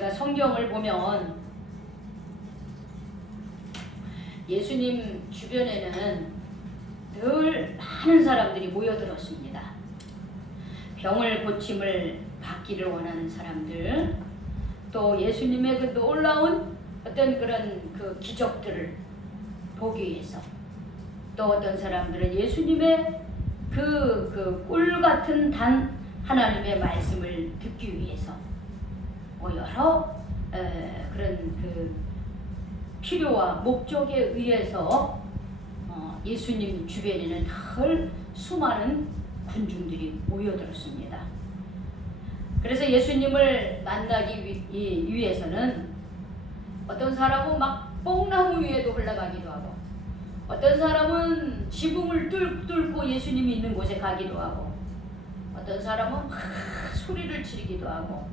우리가 성경을 보면 예수님 주변에는 늘 많은 사람들이 모여들었습니다. 병을 고침을 받기를 원하는 사람들, 또 예수님의 그 놀라운 어떤 그런 그 기적들을 보기 위해서, 또 어떤 사람들은 예수님의 그 꿀 같은 단 하나님의 말씀을 듣기 위해서 여러 그런 그 필요와 목적에 의해서 예수님 주변에는 늘 수많은 군중들이 모여들었습니다. 그래서 예수님을 만나기 위해서는 어떤 사람은 막 뽕나무 위에도 올라가기도 하고, 어떤 사람은 지붕을 뚫고 예수님이 있는 곳에 가기도 하고, 어떤 사람은 막 소리를 지르기도 하고,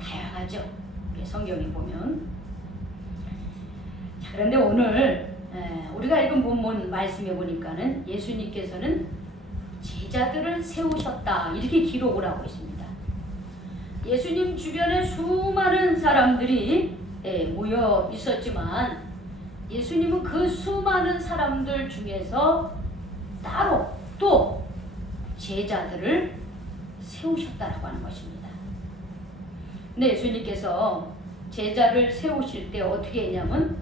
다양하죠. 성경에 보면. 자, 그런데 오늘 우리가 읽은 본문 말씀에 보니까는 예수님께서는 제자들을 세우셨다 이렇게 기록을 하고 있습니다. 예수님 주변에 수많은 사람들이 모여 있었지만 예수님은 그 수많은 사람들 중에서 따로 또 제자들을 세우셨다라고 하는 것입니다. 근데 예수님께서 제자를 세우실 때 어떻게 했냐면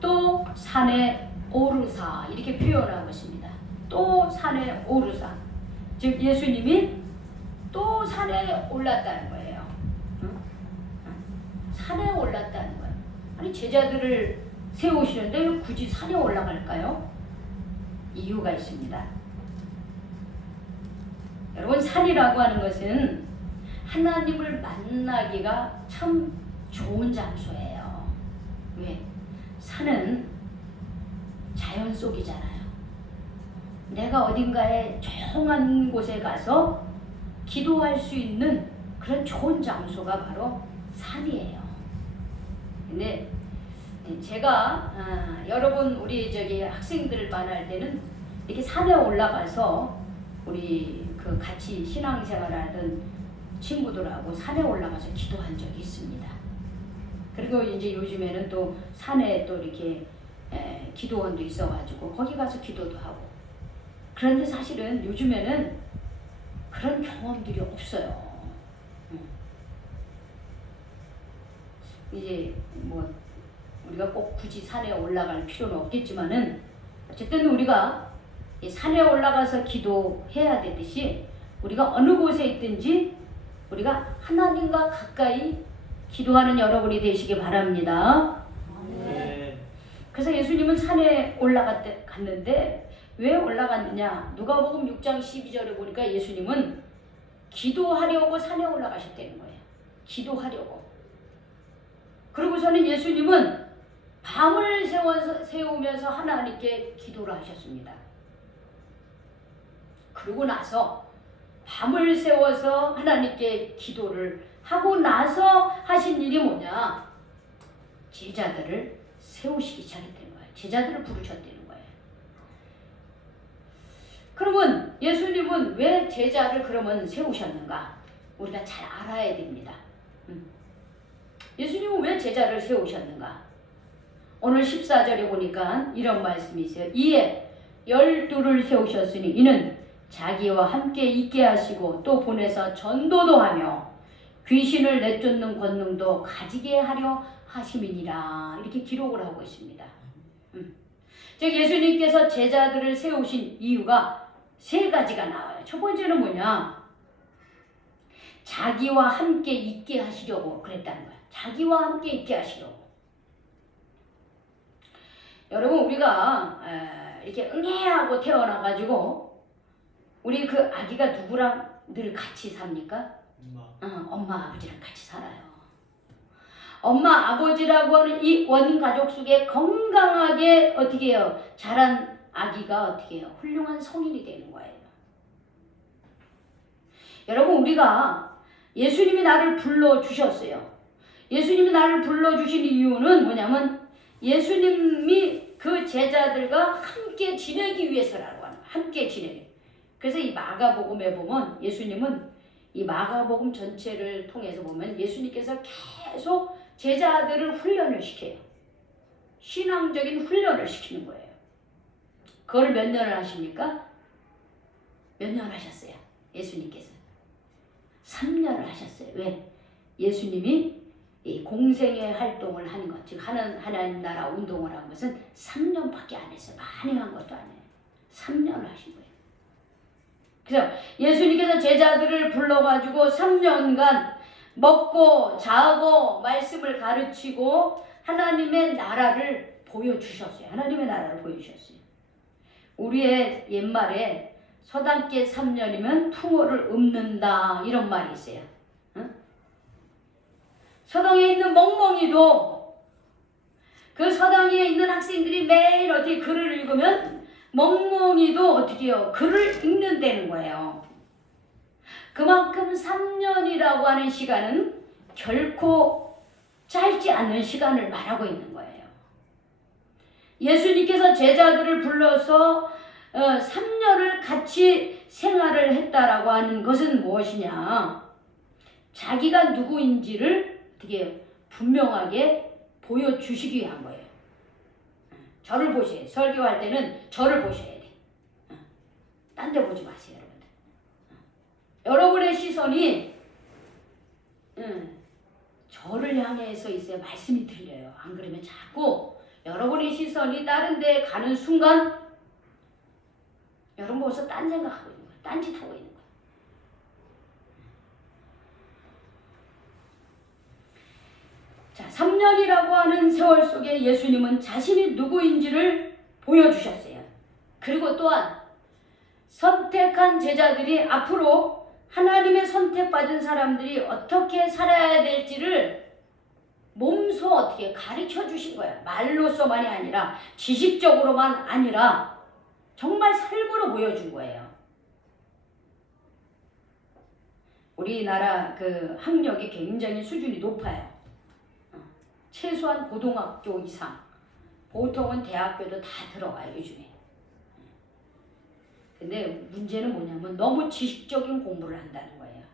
또 산에 오르사 이렇게 표현하고 있습니다. 또 산에 오르사, 즉 예수님이 또 산에 올랐다는 거예요. 산에 올랐다는 거예요. 아니 제자들을 세우시는데 왜 굳이 산에 올라갈까요? 이유가 있습니다. 여러분, 산이라고 하는 것은 하나님을 만나기가 참 좋은 장소예요. 왜? 산은 자연 속이잖아요. 내가 어딘가에 조용한 곳에 가서 기도할 수 있는 그런 좋은 장소가 바로 산이에요. 근데 제가 여러분 우리 학생들 만날 때는 이렇게 산에 올라가서 우리 그 같이 신앙생활하던 친구들하고 산에 올라가서 기도한 적이 있습니다. 그리고 이제 요즘에는 또 산에 또 이렇게 기도원도 있어가지고 거기 가서 기도도 하고. 그런데 사실은 요즘에는 그런 경험들이 없어요. 이제 뭐 우리가 꼭 굳이 산에 올라갈 필요는 없겠지만은 어쨌든 우리가 산에 올라가서 기도해야 되듯이 우리가 어느 곳에 있든지 우리가 하나님과 가까이 기도하는 여러분이 되시기 바랍니다. 네. 그래서 예수님은 산에 갔는데 왜 올라갔느냐? 누가복음 6장 12절에 보니까 예수님은 기도하려고 산에 올라가셨다는 거예요. 기도하려고. 그러고서는 예수님은 밤을 세우면서 하나님께 기도를 하셨습니다. 그러고 나서 밤을 세워서 하나님께 기도를 하고 나서 하신 일이 뭐냐? 제자들을 세우시기 시작했다는 거예요. 제자들을 부르셨다는 거예요. 그러면 예수님은 왜 제자를 그러면 세우셨는가? 우리가 잘 알아야 됩니다. 예수님은 왜 제자를 세우셨는가? 오늘 14절에 보니까 이런 말씀이 있어요. 이에 12를 세우셨으니 이는 자기와 함께 있게 하시고 또 보내서 전도도 하며 귀신을 내쫓는 권능도 가지게 하려 하심이니라. 이렇게 기록을 하고 있습니다. 즉 예수님께서 제자들을 세우신 이유가 세 가지가 나와요. 첫 번째는 뭐냐? 자기와 함께 있게 하시려고 그랬다는 거예요. 자기와 함께 있게 하시려고. 여러분, 우리가 이렇게 응애하고 태어나가지고 우리 그 아기가 누구랑 늘 같이 삽니까? 엄마 아버지랑 같이 살아요. 엄마 아버지라고 하는 이 원가족 속에 건강하게 어떻게 해요? 자란 아기가 어떻게 해요? 훌륭한 성인이 되는 거예요. 여러분, 우리가 예수님이 나를 불러주셨어요. 예수님이 나를 불러주신 이유는 뭐냐면 예수님이 그 제자들과 함께 지내기 위해서라고 하는, 함께 지내기. 그래서 이 마가복음에 보면 예수님은 이 마가복음 전체를 통해서 보면 예수님께서 계속 제자들을 훈련을 시켜요. 신앙적인 훈련을 시키는 거예요. 그걸 몇 년을 하십니까? 몇 년 하셨어요? 예수님께서 3년을 하셨어요. 왜? 예수님이 이 공생의 활동을 하는 것, 즉 하나님 나라 운동을 한 것은 3년밖에 안 했어요. 많이 한 것도 아니에요. 3년을 하신 거예요. 그래서 예수님께서 제자들을 불러가지고 3년간 먹고 자고 말씀을 가르치고 하나님의 나라를 보여주셨어요. 하나님의 나라를 보여주셨어요. 우리의 옛말에 서당계 3년이면 풍어를 읊는다 이런 말이 있어요. 응? 서당에 있는 멍멍이도 그 서당에 있는 학생들이 매일 어떻게 글을 읽으면 멍멍이도 어떻게 해요? 글을 읽는다는 거예요. 그만큼 3년이라고 하는 시간은 결코 짧지 않은 시간을 말하고 있는 거예요. 예수님께서 제자들을 불러서 3년을 같이 생활을 했다라고 하는 것은 무엇이냐? 자기가 누구인지를 어떻게 분명하게 보여주시기 위한 거예요. 저를 보세요. 설교할 때는 저를 보셔야 돼. 딴 데 보지 마세요, 여러분들. 여러분의 시선이 저를 향해서 있어야 말씀이 들려요. 안 그러면 자꾸 여러분의 시선이 다른 데 가는 순간 여러분 벌써 딴 생각하고 있는 거예요. 딴짓하고 있는 거예요. 자, 3년이라고 하는 세월 속에 예수님은 자신이 누구인지를 보여주셨어요. 그리고 또한 선택한 제자들이 앞으로 하나님의 선택받은 사람들이 어떻게 살아야 될지를 몸소 어떻게 가르쳐 주신 거예요. 말로서만이 아니라 지식적으로만 아니라 정말 삶으로 보여준 거예요. 우리나라 그 학력이 굉장히 수준이 높아요. 최소한 고등학교 이상, 보통은 대학교도 다 들어가요, 요즘에. 근데 문제는 뭐냐면 너무 지식적인 공부를 한다는 거예요.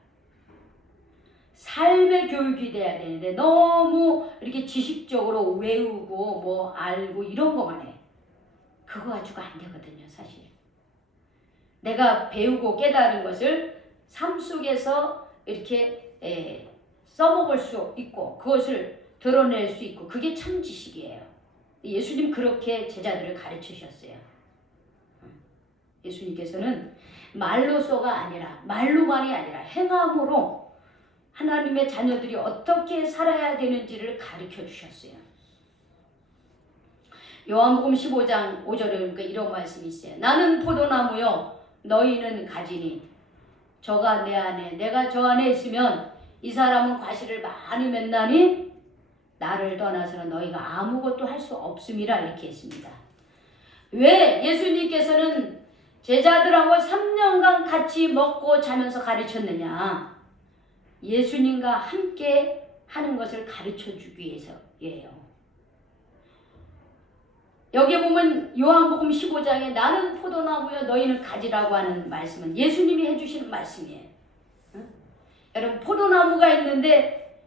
삶의 교육이 돼야 되는데 너무 이렇게 지식적으로 외우고 뭐 알고 이런 것만 해. 그거 가지고 안 되거든요, 사실. 내가 배우고 깨달은 것을 삶 속에서 이렇게 써먹을 수 있고 그것을 드러낼 수 있고 그게 참 지식이에요. 예수님 그렇게 제자들을 가르치셨어요. 예수님께서는 말로서가 아니라 말로만이 아니라 행함으로 하나님의 자녀들이 어떻게 살아야 되는지를 가르쳐 주셨어요. 요한복음 15장 5절에 그러니까 이런 말씀이 있어요. 나는 포도나무요 너희는 가지니 저가 내 안에 내가 저 안에 있으면 이 사람은 과실을 많이 맺나니 나를 떠나서는 너희가 아무것도 할 수 없음이라 이렇게 했습니다. 왜 예수님께서는 제자들하고 3년간 같이 먹고 자면서 가르쳤느냐? 예수님과 함께 하는 것을 가르쳐주기 위해서예요. 여기 보면 요한복음 15장에 나는 포도나무여 너희는 가지라고 하는 말씀은 예수님이 해주시는 말씀이에요. 응? 여러분 포도나무가 있는데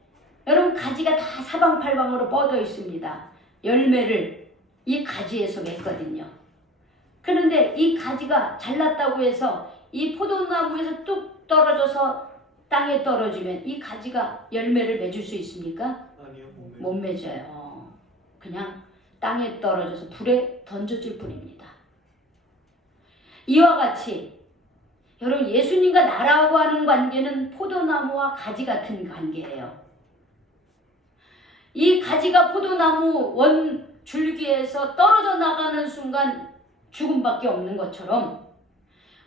여러분 가지가 다 사방팔방으로 뻗어 있습니다. 열매를 이 가지에서 맺거든요. 그런데 이 가지가 잘났다고 해서 이 포도나무에서 뚝 떨어져서 땅에 떨어지면 이 가지가 열매를 맺을 수 있습니까? 아니요, 못 맺어요. 그냥 땅에 떨어져서 불에 던져질 뿐입니다. 이와 같이 여러분 예수님과 나라고 하는 관계는 포도나무와 가지 같은 관계예요. 이 가지가 포도나무 원 줄기에서 떨어져 나가는 순간 죽음밖에 없는 것처럼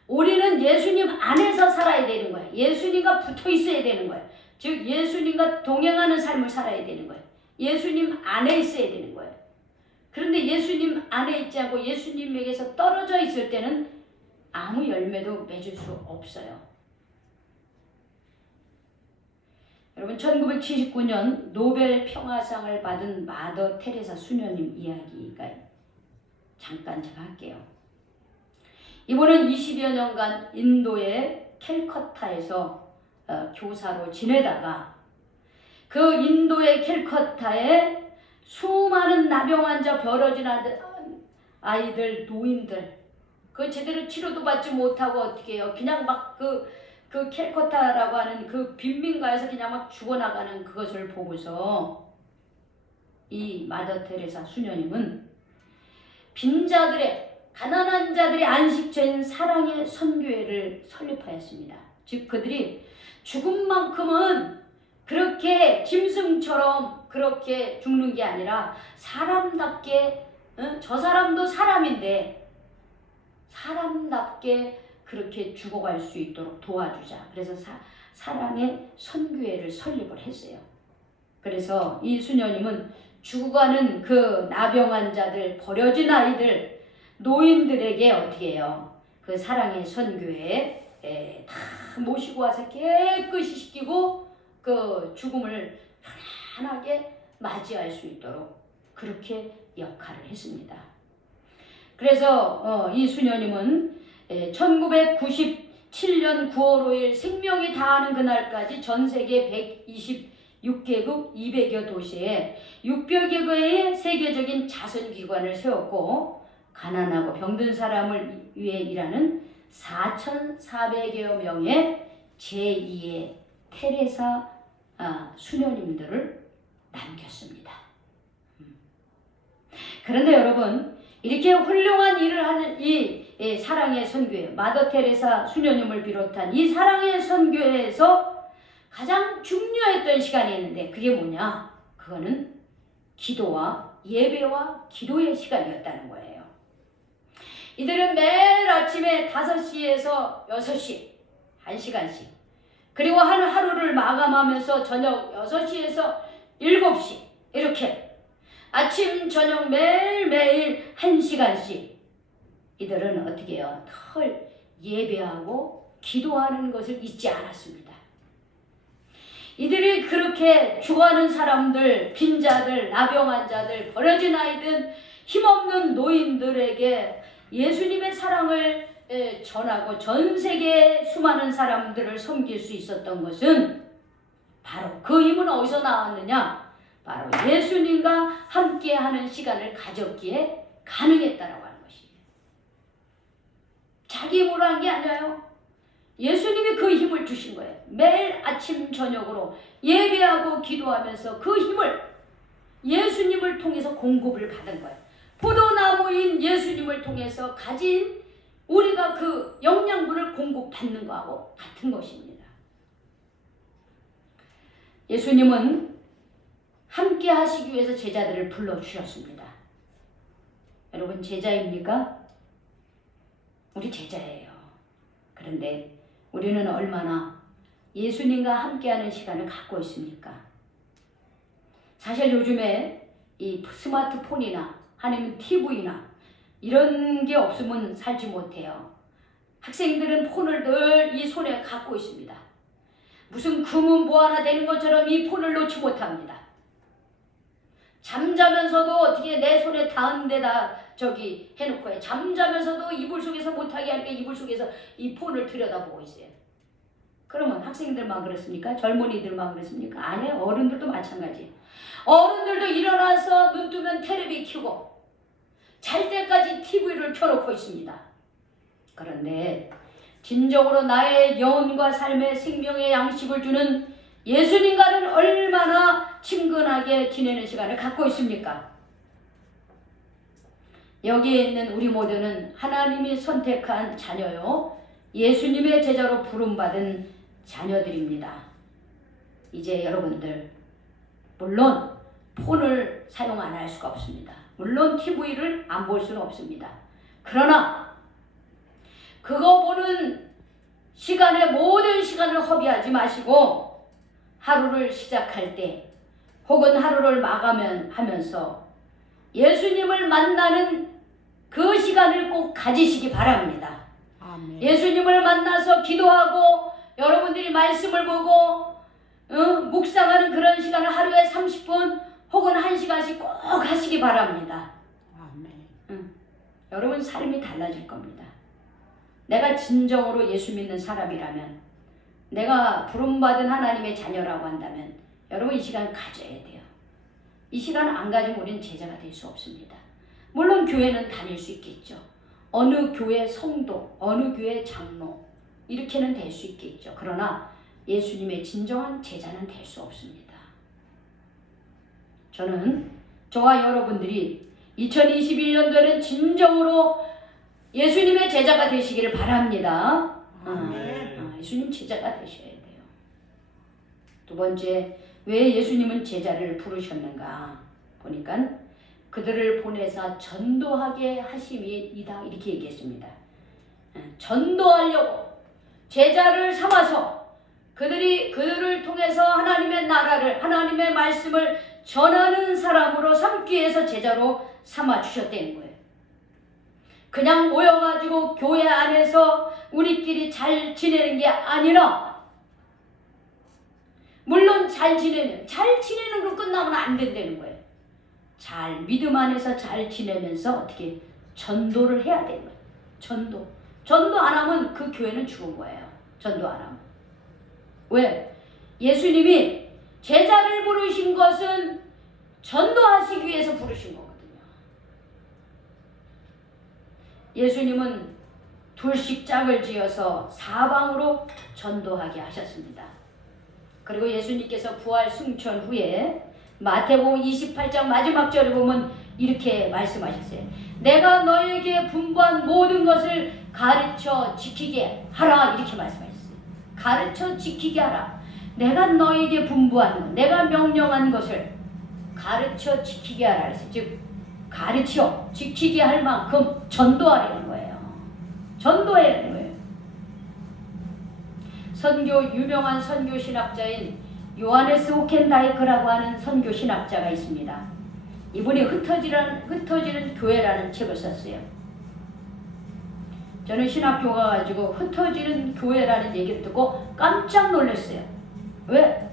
우리는 예수님 안에서 살아야 되는 거예요. 예수님과 붙어 있어야 되는 거예요. 즉 예수님과 동행하는 삶을 살아야 되는 거예요. 예수님 안에 있어야 되는 거예요. 그런데 예수님 안에 있지 않고 예수님에게서 떨어져 있을 때는 아무 열매도 맺을 수 없어요. 여러분 1979년 노벨 평화상을 받은 마더 테레사 수녀님 이야기가 잠깐 제가 할게요. 이분은 20여 년간 인도의 캘커타에서 교사로 지내다가 그 인도의 캘커타에 수많은 나병 환자, 벼러진 아이들, 노인들 그 제대로 치료도 받지 못하고 어떻게 해요? 그냥 막 그 캘커타라고 하는 그 빈민가에서 그냥 막 죽어나가는 그것을 보고서 이 마더 테레사 수녀님은 빈자들의, 가난한 자들의 안식처인 사랑의 선교회를 설립하였습니다. 즉 그들이 죽은 만큼은 그렇게 짐승처럼 그렇게 죽는 게 아니라 사람답게, 저 사람도 사람인데 사람답게 그렇게 죽어갈 수 있도록 도와주자. 그래서 사랑의 선교회를 설립을 했어요. 그래서 이 수녀님은 죽어가는 그 나병 환자들, 버려진 아이들, 노인들에게 어떻게 해요? 그 사랑의 선교회에 다 모시고 와서 깨끗이 씻기고 그 죽음을 편안하게 맞이할 수 있도록 그렇게 역할을 했습니다. 그래서 이 수녀님은 1997년 9월 5일 생명이 다하는 그날까지 전 세계 126개국 200여 도시에 600여 개의 세계적인 자선기관을 세웠고 가난하고 병든 사람을 위해 일하는 4,400여 명의 제2의 테레사 수녀님들을 남겼습니다. 그런데 여러분, 이렇게 훌륭한 일을 하는 이 사랑의 선교회, 마더 테레사 수녀님을 비롯한 이 사랑의 선교회에서 가장 중요했던 시간이 있는데 그게 뭐냐? 그거는 기도와 예배와 기도의 시간이었다는 거예요. 이들은 매일 아침에 5시에서 6시 1시간씩, 그리고 한 하루를 마감하면서 저녁 6시에서 7시 이렇게 아침 저녁 매일매일 1시간씩 이들은 어떻게 해요? 늘 예배하고 기도하는 것을 잊지 않았습니다. 이들이 그렇게 죽어가는 사람들, 빈자들, 나병 환자들, 버려진 아이들, 힘없는 노인들에게 예수님의 사랑을 전하고 전 세계의 수많은 사람들을 섬길 수 있었던 것은 바로 그 힘은 어디서 나왔느냐? 바로 예수님과 함께하는 시간을 가졌기에 가능했다라고 하는 것이에요. 자기 힘으로 한 게 아니에요. 예수님이 그 힘을 주신 거예요. 매일 아침 저녁으로 예배하고 기도하면서 그 힘을 예수님을 통해서 공급을 받은 거예요. 포도나무인 예수님을 통해서 가진 우리가 그 영양분을 공급받는 거하고 같은 것입니다. 예수님은 함께 하시기 위해서 제자들을 불러주셨습니다. 여러분 제자입니까? 우리 제자예요. 그런데 우리는 얼마나 예수님과 함께하는 시간을 갖고 있습니까? 사실 요즘에 이 스마트폰이나 아니면 TV나 이런 게 없으면 살지 못해요. 학생들은 폰을 늘 이 손에 갖고 있습니다. 무슨 금은 뭐 하나 되는 것처럼 이 폰을 놓지 못합니다. 잠자면서도 어떻게 내 손에 닿은 데다 저기 해놓고 해. 잠자면서도 이불 속에서 못하게 하니까 이불 속에서 이 폰을 들여다보고 있어요. 그러면 학생들만 그렇습니까? 젊은이들만 그렇습니까? 아니에요. 어른들도 마찬가지예요. 어른들도 일어나서 눈 뜨면 텔레비 켜고 잘 때까지 TV를 켜놓고 있습니다. 그런데 진정으로 나의 영혼과 삶의 생명의 양식을 주는 예수님과는 얼마나 친근하게 지내는 시간을 갖고 있습니까? 여기에 있는 우리 모두는 하나님이 선택한 자녀요, 예수님의 제자로 부름받은 자녀들입니다. 이제 여러분들 물론 폰을 사용 안 할 수가 없습니다. 물론 TV를 안 볼 수는 없습니다. 그러나 그거 보는 시간에 모든 시간을 허비하지 마시고 하루를 시작할 때 혹은 하루를 마감하면서 예수님을 만나는 그 시간을 꼭 가지시기 바랍니다. 아멘. 예수님을 만나서 기도하고 여러분들이 말씀을 보고 묵상하는 그런 시간을 하루에 30분 혹은 1시간씩 꼭 하시기 바랍니다. 아멘. 여러분 삶이 달라질 겁니다. 내가 진정으로 예수 믿는 사람이라면 내가 부름받은 하나님의 자녀라고 한다면 여러분 이 시간 가져야 돼요. 이 시간 안 가지면 우리는 제자가 될 수 없습니다. 물론 교회는 다닐 수 있겠죠. 어느 교회 성도, 어느 교회 장로 이렇게는 될 수 있겠죠. 그러나 예수님의 진정한 제자는 될 수 없습니다. 저는 저와 여러분들이 2021년도에는 진정으로 예수님의 제자가 되시기를 바랍니다. 예수님 제자가 되셔야 돼요. 두 번째, 왜 예수님은 제자를 부르셨는가 보니까 그들을 보내사 전도하게 하심이다 이렇게 얘기했습니다. 전도하려고 제자를 삼아서 그들을 통해서 하나님의 나라를, 하나님의 말씀을 전하는 사람으로 삼기 위해서 제자로 삼아 주셨다는 거예요. 그냥 모여가지고 교회 안에서 우리끼리 잘 지내는 게 아니라, 물론 잘 지내는 거 끝나면 안 된다는 거예요. 잘 믿음 안에서 잘 지내면서 어떻게 전도를 해야 되는 거예요. 전도 안 하면 그 교회는 죽은 거예요. 전도 안 하면. 왜? 예수님이 제자를 부르신 것은 전도하시기 위해서 부르신 거거든요. 예수님은 둘씩 짝을 지어서 사방으로 전도하게 하셨습니다. 그리고 예수님께서 부활 승천 후에 마태복음 28장 마지막 절에 보면 이렇게 말씀하셨어요. 내가 너에게 분부한 모든 것을 가르쳐 지키게 하라 이렇게 말씀하셨어요. 가르쳐 지키게 하라. 내가 너에게 분부한 것, 내가 명령한 것을 가르쳐 지키게 하라. 즉 가르쳐 지키게 할 만큼 전도하려는 거예요. 전도해야 거예요. 유명한 선교 신학자인 요하네스 호켄다이크라고 하는 선교 신학자가 있습니다. 이분이 흩어지는 교회라는 책을 썼어요. 저는 신학교 가가지고 흩어지는 교회라는 얘기를 듣고 깜짝 놀랐어요. 왜?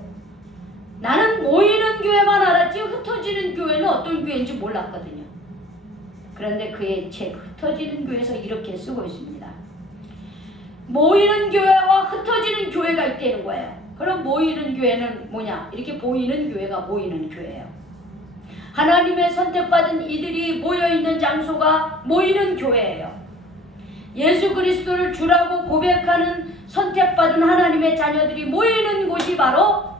나는 모이는 교회만 알았지 흩어지는 교회는 어떤 교회인지 몰랐거든요. 그런데 그의 책 흩어지는 교회에서 이렇게 쓰고 있습니다. 모이는 교회와 흩어지는 교회가 있다는 거예요. 그럼 모이는 교회는 뭐냐? 이렇게 보이는 교회가 모이는 교회예요. 하나님의 선택받은 이들이 모여있는 장소가 모이는 교회예요. 예수 그리스도를 주라고 고백하는 선택받은 하나님의 자녀들이 모이는 곳이 바로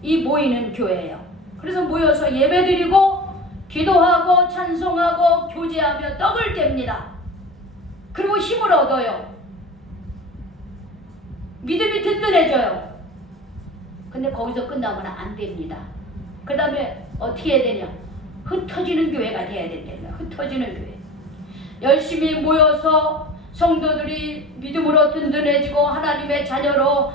이 모이는 교회예요. 그래서 모여서 예배드리고 기도하고 찬송하고 교제하며 떡을 뗍니다. 그리고 힘을 얻어요. 믿음이 든든해져요. 근데 거기서 끝나면 안 됩니다. 그 다음에 어떻게 해야 되냐? 흩어지는 교회가 돼야 된다. 흩어지는 교회. 열심히 모여서 성도들이 믿음으로 든든해지고 하나님의 자녀로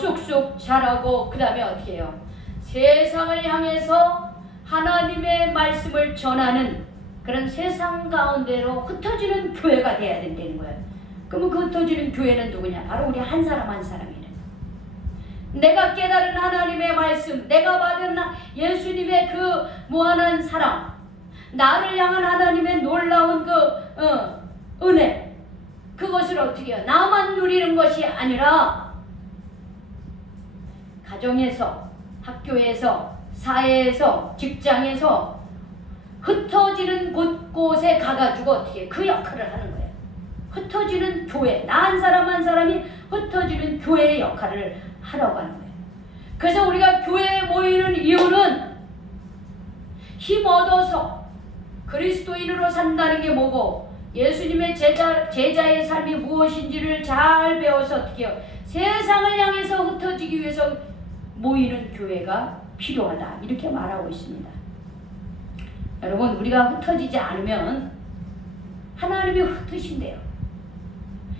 쑥쑥 자라고 그 다음에 어떻게 해요? 세상을 향해서 하나님의 말씀을 전하는 그런 세상 가운데로 흩어지는 교회가 돼야 된다는 거예요. 그러면 그 흩어지는 교회는 누구냐? 바로 우리 한 사람 한 사람이네. 내가 깨달은 하나님의 말씀, 내가 받은 예수님의 그 무한한 사랑, 나를 향한 하나님의 놀라운 그 은혜, 그것을 어떻게 해요? 나만 누리는 것이 아니라 가정에서, 학교에서, 사회에서, 직장에서 흩어지는 곳곳에 가가지고 어떻게 그 역할을 하는 거예요. 흩어지는 교회, 나 한 사람 한 사람이 흩어지는 교회의 역할을 하라고 하는 거예요. 그래서 우리가 교회에 모이는 이유는 힘 얻어서 그리스도인으로 산다는 게 뭐고 예수님의 제자의 삶이 무엇인지를 잘 배워서 어떻게 해요? 세상을 향해서 흩어지기 위해서 모이는 교회가 필요하다. 이렇게 말하고 있습니다. 여러분, 우리가 흩어지지 않으면 하나님이 흩으신대요.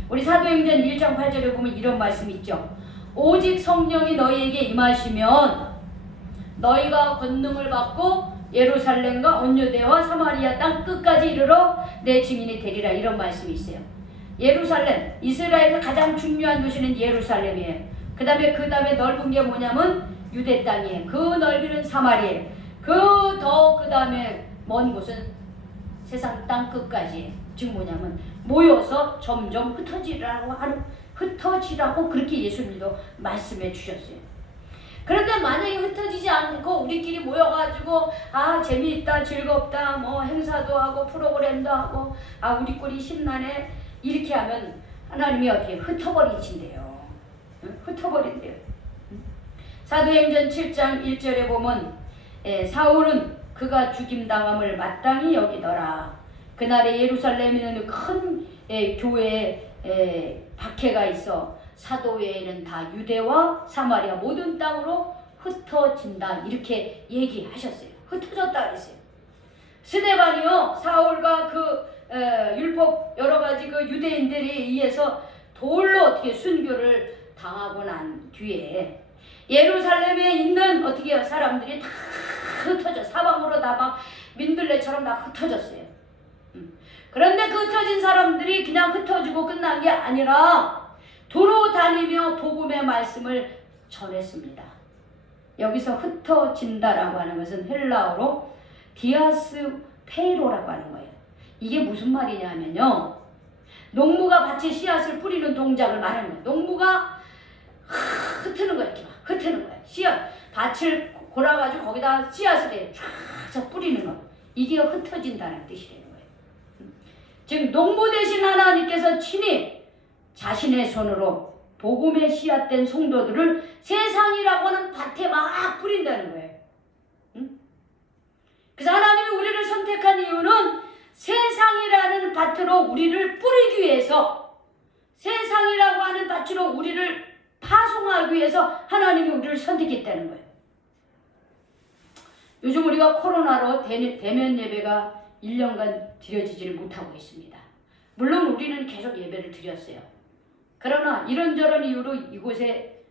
우리 사도행전 1장 8절에 보면 이런 말씀이 있죠. 오직 성령이 너희에게 임하시면 너희가 권능을 받고 예루살렘과 온유대와 사마리아 땅 끝까지 이르러 내 증인이 되리라. 이런 말씀이 있어요. 예루살렘, 이스라엘에서 가장 중요한 도시는 예루살렘이에요. 그 다음에 넓은 게 뭐냐면 유대 땅이에요. 그 넓이는 사마리아예요. 그 다음에 먼 곳은 세상 땅 끝까지. 즉 뭐냐면 모여서 점점 흩어지라고 그렇게 예수님도 말씀해 주셨어요. 그런데 만약에 흩어지지 않고 우리끼리 모여가지고 재미있다 즐겁다 뭐 행사도 하고 프로그램도 하고 우리 꼴이 신나네 이렇게 하면 하나님이 어떻게 흩어버리신대요. 흩어버린대요. 사도행전 7장 1절에 보면 사울은 그가 죽임당함을 마땅히 여기더라. 그날에 예루살렘에는 큰 교회에 박해가 있어 사도 외에는 다 유대와 사마리아 모든 땅으로 흩어진다 이렇게 얘기하셨어요. 흩어졌다 그랬어요. 스데반이요 사울과 율법 여러 가지 유대인들에 의해서 돌로 어떻게 순교를 당하고 난 뒤에 예루살렘에 있는 어떻게 사람들이 다 흩어져 사방으로 다 막 민들레처럼 다 흩어졌어요. 그런데 그 흩어진 사람들이 그냥 흩어지고 끝난 게 아니라 도로 다니며 복음의 말씀을 전했습니다. 여기서 흩어진다라고 하는 것은 헬라어로 디아스 페이로라고 하는 거예요. 이게 무슨 말이냐면요. 농부가 밭에 씨앗을 뿌리는 동작을 말하는 거예요. 농부가 흩트는 거예요. 이렇게 막 흩트는 거예요. 씨앗 밭을 골아가지고 거기다 씨앗을 쫙 뿌리는 거. 이게 흩어진다는 뜻이라는 거예요. 즉 농부 되신 하나님께서 친히 자신의 손으로 복음에 씨앗된 성도들을 세상이라고 하는 밭에 막 뿌린다는 거예요. 그래서 하나님이 우리를 선택한 이유는 세상이라는 밭으로 우리를 뿌리기 위해서 세상이라고 하는 밭으로 우리를 파송하기 위해서 하나님이 우리를 선택했다는 거예요. 요즘 우리가 코로나로 대면 예배가 1년간 드려지지를 못하고 있습니다. 물론 우리는 계속 예배를 드렸어요. 그러나 이런저런 이유로 이곳에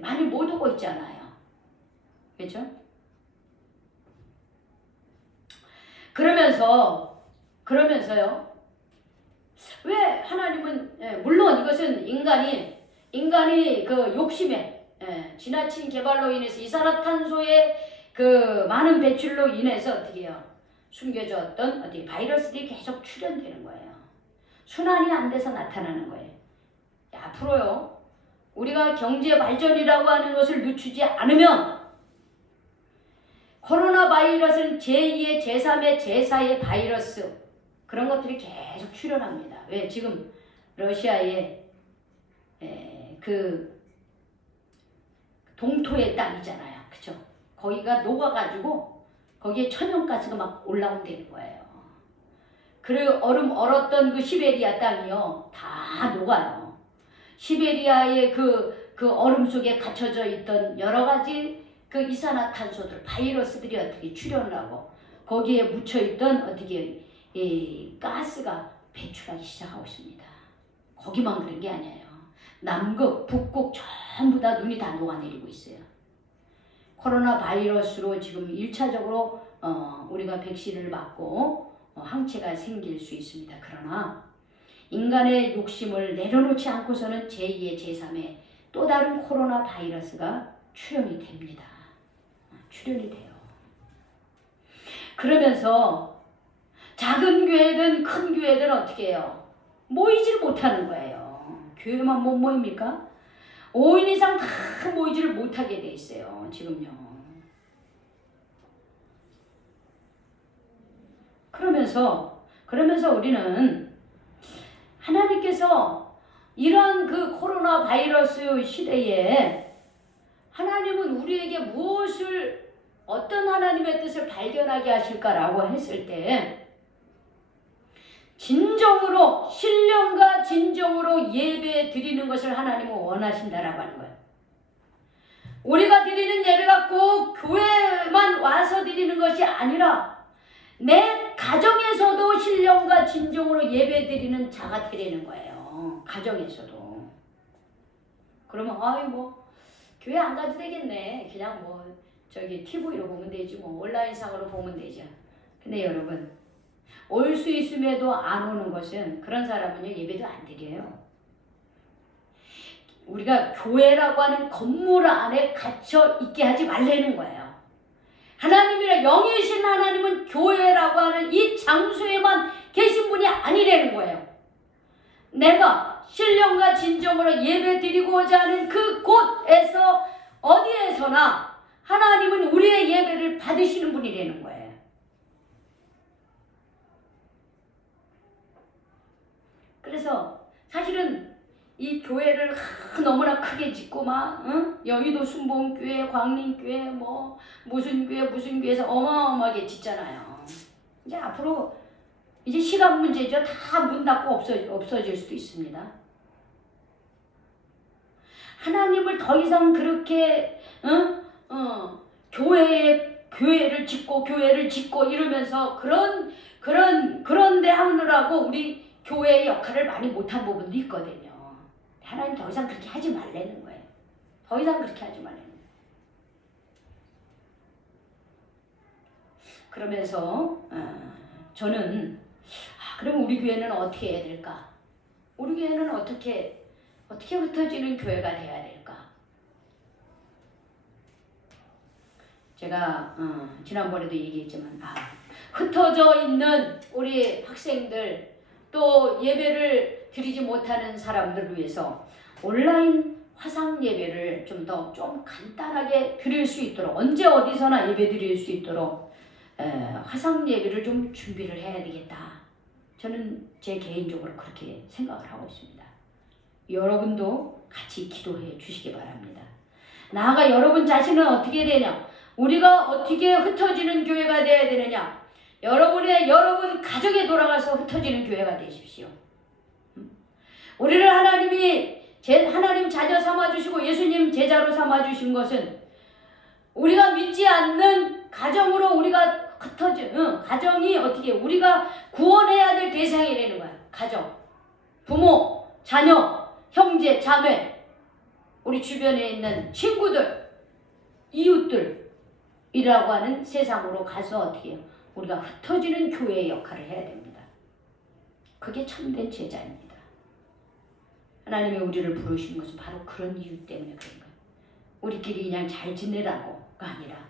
많이 못 오고 있잖아요. 그렇죠? 그러면서요. 왜 하나님은 물론 이것은 인간이 그 욕심에 지나친 개발로 인해서 이산화탄소의 그 많은 배출로 인해서 어떻게 해요? 숨겨졌던 어떻게 바이러스들이 계속 출현되는 거예요. 순환이 안 돼서 나타나는 거예요. 앞으로요. 우리가 경제 발전이라고 하는 것을 늦추지 않으면 코로나 바이러스는 제2의 제3의 제4의 바이러스 그런 것들이 계속 출현합니다. 왜? 지금 러시아의 그 동토의 땅이잖아요. 그쵸? 거기가 녹아가지고 거기에 천연가스가 막 올라온다는 거예요. 그리고 얼었던 그 시베리아 땅이요. 다 녹아요. 시베리아의 그 얼음 속에 갇혀져 있던 여러 가지 그 이산화탄소들, 바이러스들이 어떻게 출현을 하고 거기에 묻혀있던 어떻게 가스가 배출하기 시작하고 있습니다. 거기만 그런 게 아니에요. 남극, 북극 전부 다 눈이 다 녹아내리고 있어요. 코로나 바이러스로 지금 1차적으로 우리가 백신을 맞고 항체가 생길 수 있습니다. 그러나 인간의 욕심을 내려놓지 않고서는 제2의 제3의 또 다른 코로나 바이러스가 출현이 됩니다. 출현이 돼요. 그러면서 작은 교회든 큰 교회든 어떻게 해요? 모이질 못하는 거예요. 교회만 못 모입니까? 5인 이상 다 모이지를 못하게 돼 있어요. 지금요. 그러면서 우리는 하나님께서 이런 그 코로나 바이러스 시대에 하나님은 우리에게 무엇을 어떤 하나님의 뜻을 발견하게 하실까라고 했을 때 진정으로 신령과 진정으로 예배 드리는 것을 하나님은 원하신다라고 하는 거예요. 우리가 드리는 예배가 꼭 교회만 와서 드리는 것이 아니라 내 가정에서도 신령과 진정으로 예배 드리는 자가 되려는 거예요. 가정에서도. 그러면 교회 안 가도 되겠네. 그냥 TV로 보면 되지 온라인상으로 보면 되죠. 근데 여러분 올 수 있음에도 안 오는 것은 그런 사람은요 예배도 안 드려요. 우리가 교회라고 하는 건물 안에 갇혀 있게 하지 말라는 거예요. 하나님이라 영이신 하나님은 교회라고 하는 이 장소에만 계신 분이 아니라는 거예요. 내가 신령과 진정으로 예배 드리고자 하는 그 곳에서 어디에서나 하나님은 우리의 예배를 받으시는 분이라는 거예요. 그래서 사실은 이 교회를 너무나 크게 짓고 막 여의도 순복음교회, 광림교회, 뭐 무슨 교회에서 어마어마하게 짓잖아요. 이제 앞으로 이제 시간 문제죠. 다 문 닫고 없어질 수도 있습니다. 하나님을 더 이상 그렇게 교회를 짓고 이러면서 그런데 하느라고 우리 교회의 역할을 많이 못한 부분도 있거든요. 하나님 더 이상 그렇게 하지 말라는 거예요. 더 이상 그렇게 하지 말라는 거예요. 그러면서 저는 그럼 우리 교회는 어떻게 해야 될까? 우리 교회는 어떻게 흩어지는 교회가 돼야 될까? 제가 지난번에도 얘기했지만 흩어져 있는 우리 학생들 또 예배를 드리지 못하는 사람들을 위해서 온라인 화상 예배를 좀 간단하게 드릴 수 있도록 언제 어디서나 예배 드릴 수 있도록 화상 예배를 좀 준비를 해야 되겠다. 저는 제 개인적으로 그렇게 생각을 하고 있습니다. 여러분도 같이 기도해 주시기 바랍니다. 나아가 여러분 자신은 어떻게 되냐? 우리가 어떻게 흩어지는 교회가 되어야 되느냐? 여러분 가족에 돌아가서 흩어지는 교회가 되십시오. 우리를 하나님 자녀 삼아주시고 예수님 제자로 삼아주신 것은 우리가 믿지 않는 가정으로 우리가 가정이 어떻게 우리가 구원해야 될 대상이라는 거야. 가정, 부모, 자녀, 형제, 자매, 우리 주변에 있는 친구들, 이웃들이라고 하는 세상으로 가서 어떻게 해요? 우리가 흩어지는 교회의 역할을 해야 됩니다. 그게 참된 제자입니다. 하나님이 우리를 부르신 것은 바로 그런 이유 때문에 그런 거예요. 우리끼리 그냥 잘 지내라고가 아니라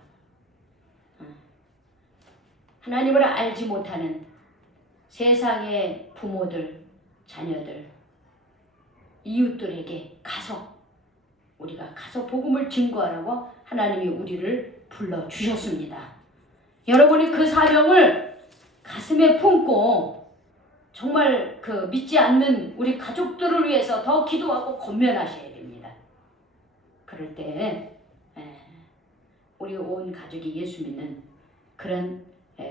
하나님을 알지 못하는 세상의 부모들, 자녀들, 이웃들에게 우리가 가서 복음을 증거하라고 하나님이 우리를 불러주셨습니다. 여러분이 그 사명을 가슴에 품고 정말 믿지 않는 우리 가족들을 위해서 더 기도하고 권면하셔야 됩니다. 그럴 때 우리 온 가족이 예수 믿는 그런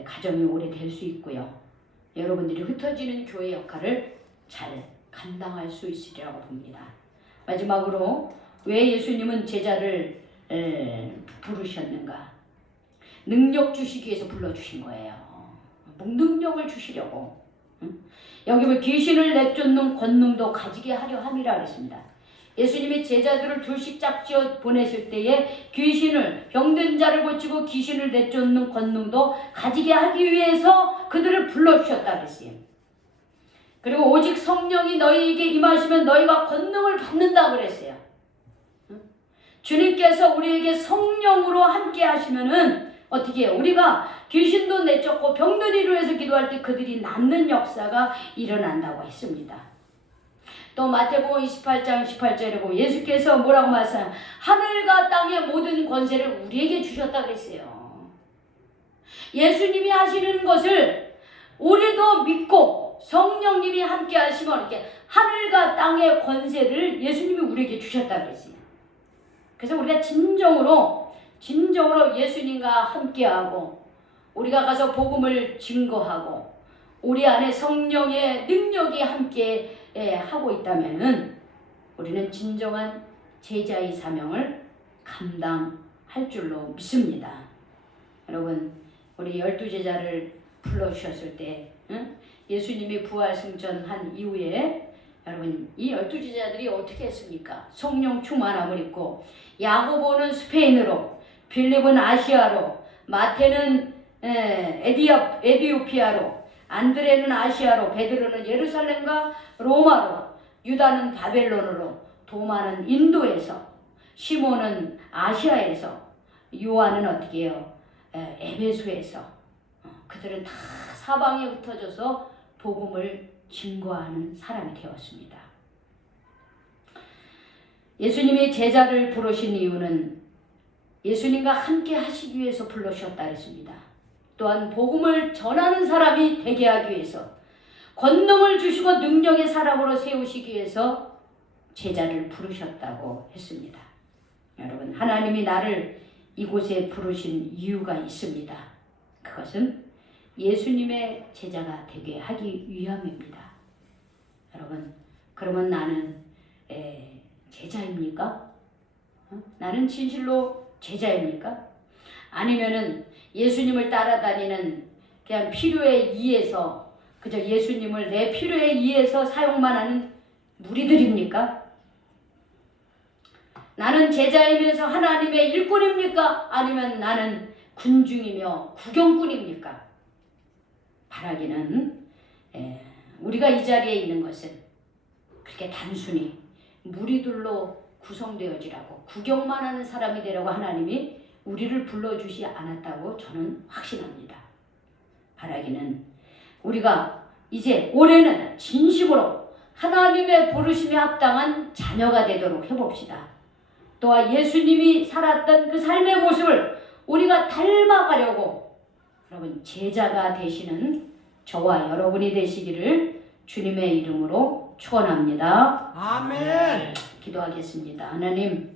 가정이 오래될 수 있고요. 여러분들이 흩어지는 교회 역할을 잘 감당할 수 있으리라고 봅니다. 마지막으로 왜 예수님은 제자를 부르셨는가? 능력 주시기 위해서 불러주신 거예요. 능력을 주시려고. 여기 보면 귀신을 내쫓는 권능도 가지게 하려 함이라 그랬습니다. 예수님이 제자들을 둘씩 짝지어 보내실 때에 병든 자를 고치고 귀신을 내쫓는 권능도 가지게 하기 위해서 그들을 불러주셨다 그랬어요. 그리고 오직 성령이 너희에게 임하시면 너희가 권능을 받는다 그랬어요. 주님께서 우리에게 성령으로 함께 하시면은 어떻게 해요? 우리가 귀신도 내쫓고 병든 이를 위해서 기도할 때 그들이 낫는 역사가 일어난다고 했습니다. 또 마태복음 28장 18절에 보면 예수께서 뭐라고 말씀하세요? 하늘과 땅의 모든 권세를 우리에게 주셨다 그랬어요. 예수님이 하시는 것을 우리도 믿고 성령님이 함께 하시면 이렇게 하늘과 땅의 권세를 예수님이 우리에게 주셨다 그랬어요. 그래서 우리가 진정으로 예수님과 함께하고 우리가 가서 복음을 증거하고 우리 안에 성령의 능력이 함께 하고 있다면은 우리는 진정한 제자의 사명을 감당할 줄로 믿습니다. 여러분, 우리 12제자를 불러주셨을 때 예수님이 부활승천한 이후에 여러분 이 12제자들이 어떻게 했습니까? 성령 충만함을 입고 야고보는 스페인어로, 빌립은 아시아로, 마태는 에디오피아로, 안드레는 아시아로, 베드로는 예루살렘과 로마로, 유다는 바벨론으로, 도마는 인도에서, 시몬은 아시아에서, 요한은 어떻게 해요? 에베소에서. 그들은 다 사방에 흩어져서 복음을 증거하는 사람이 되었습니다. 예수님이 제자를 부르신 이유는 예수님과 함께 하시기 위해서 불러주셨다 했습니다. 또한 복음을 전하는 사람이 되게 하기 위해서, 권능을 주시고 능력의 사람으로 세우시기 위해서 제자를 부르셨다고 했습니다. 여러분, 하나님이 나를 이곳에 부르신 이유가 있습니다. 그것은 예수님의 제자가 되게 하기 위함입니다. 여러분, 그러면 나는 제자입니까? 나는 진실로 제자입니까? 아니면은 예수님을 따라다니는 그냥 필요에 의해서 그저 예수님을 내 필요에 의해서 사용만 하는 무리들입니까? 나는 제자이면서 하나님의 일꾼입니까? 아니면 나는 군중이며 구경꾼입니까? 바라기는 우리가 이 자리에 있는 것은 그렇게 단순히 무리들로 구성되어지라고, 구경만 하는 사람이 되라고 하나님이 우리를 불러주지 않았다고 저는 확신합니다. 바라기는 우리가 이제 올해는 진심으로 하나님의 부르심에 합당한 자녀가 되도록 해봅시다. 또한 예수님이 살았던 그 삶의 모습을 우리가 닮아가려고 여러분 제자가 되시는 저와 여러분이 되시기를 주님의 이름으로 축원합니다. 아멘. 기도하겠습니다. 하나님,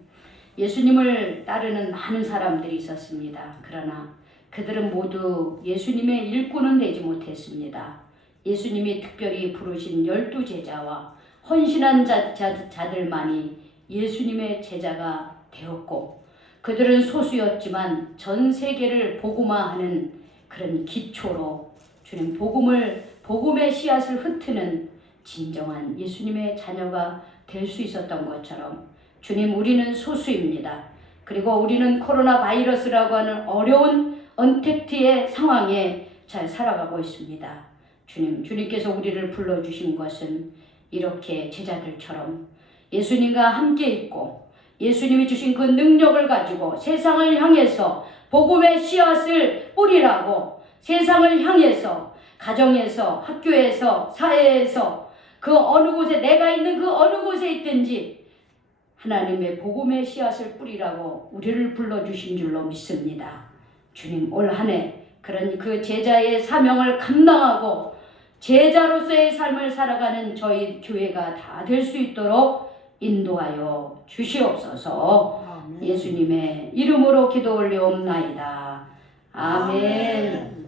예수님을 따르는 많은 사람들이 있었습니다. 그러나 그들은 모두 예수님의 일꾼은 되지 못했습니다. 예수님이 특별히 부르신 12제자와 헌신한 자들만이 예수님의 제자가 되었고, 그들은 소수였지만 전 세계를 복음화하는 그런 기초로 주님 복음의 씨앗을 흩트는 진정한 예수님의 자녀가 될 수 있었던 것처럼, 주님, 우리는 소수입니다. 그리고 우리는 코로나 바이러스라고 하는 어려운 언택트의 상황에 잘 살아가고 있습니다. 주님께서 우리를 불러주신 것은 이렇게 제자들처럼 예수님과 함께 있고 예수님이 주신 그 능력을 가지고 세상을 향해서 복음의 씨앗을 뿌리라고, 세상을 향해서 가정에서, 학교에서, 사회에서, 그 어느 곳에 내가 있는 그 어느 곳에 있든지 하나님의 복음의 씨앗을 뿌리라고 우리를 불러주신 줄로 믿습니다. 주님, 올 한 해 그런 그 제자의 사명을 감당하고 제자로서의 삶을 살아가는 저희 교회가 다 될 수 있도록 인도하여 주시옵소서. 아멘. 예수님의 이름으로 기도 올리옵나이다. 아멘.